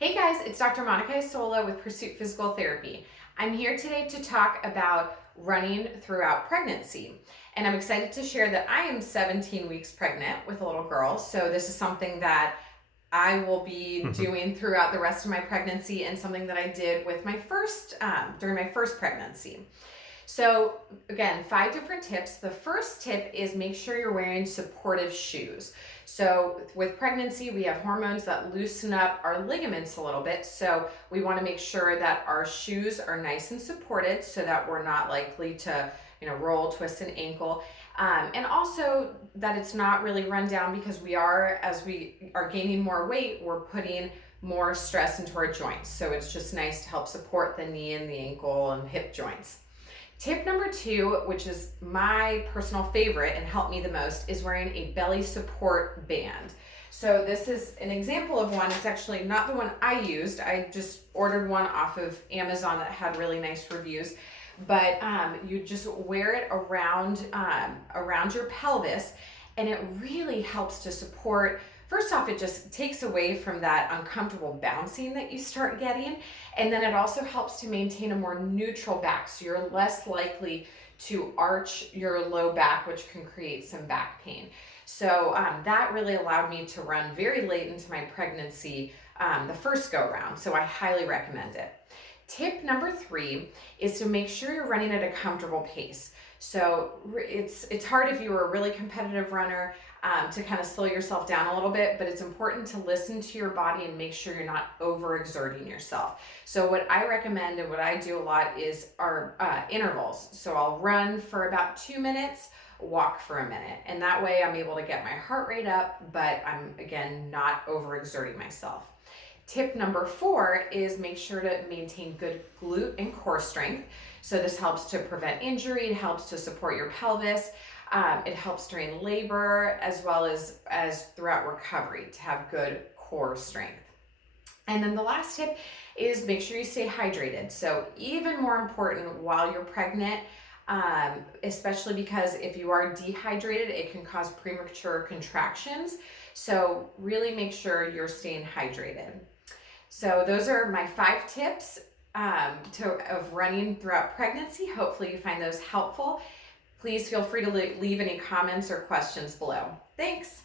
Hey guys, it's Dr. Monica Isola with Pursuit Physical Therapy. I'm here today to talk about running throughout pregnancy. And I'm excited to share that I am 17 weeks pregnant with a little girl. So this is something that I will be doing throughout the rest of my pregnancy and something that I did with my during my first pregnancy. So again, 5 different tips. The first tip is make sure you're wearing supportive shoes. So with pregnancy, we have hormones that loosen up our ligaments a little bit. So we want to make sure that our shoes are nice and supported so that we're not likely to, roll, twist an ankle. And also that it's not really run down because as we are gaining more weight, we're putting more stress into our joints. So it's just nice to help support the knee and the ankle and hip joints. Tip number 2, which is my personal favorite and helped me the most, is wearing a belly support band. So this is an example of one. It's actually not the one I used. I just ordered one off of Amazon that had really nice reviews. But you just wear it around your pelvis, and it really helps to support. First off, it just takes away from that uncomfortable bouncing that you start getting. And then it also helps to maintain a more neutral back. So you're less likely to arch your low back, which can create some back pain. So that really allowed me to run very late into my pregnancy the first go around. So I highly recommend it. Tip number 3 is to make sure you're running at a comfortable pace. So it's hard if you were a really competitive runner to kind of slow yourself down a little bit, but it's important to listen to your body and make sure you're not overexerting yourself. So what I recommend and what I do a lot is our intervals. So I'll run for about 2 minutes, walk for a minute, and that way I'm able to get my heart rate up, but I'm again not overexerting myself. Tip number 4 is make sure to maintain good glute and core strength. So this helps to prevent injury, it helps to support your pelvis, it helps during labor as well as throughout recovery to have good core strength. And then the last tip is make sure you stay hydrated. So even more important while you're pregnant, especially because if you are dehydrated, it can cause premature contractions. So really make sure you're staying hydrated. So those are my 5 tips of running throughout pregnancy. Hopefully you find those helpful. Please feel free to leave any comments or questions below. Thanks.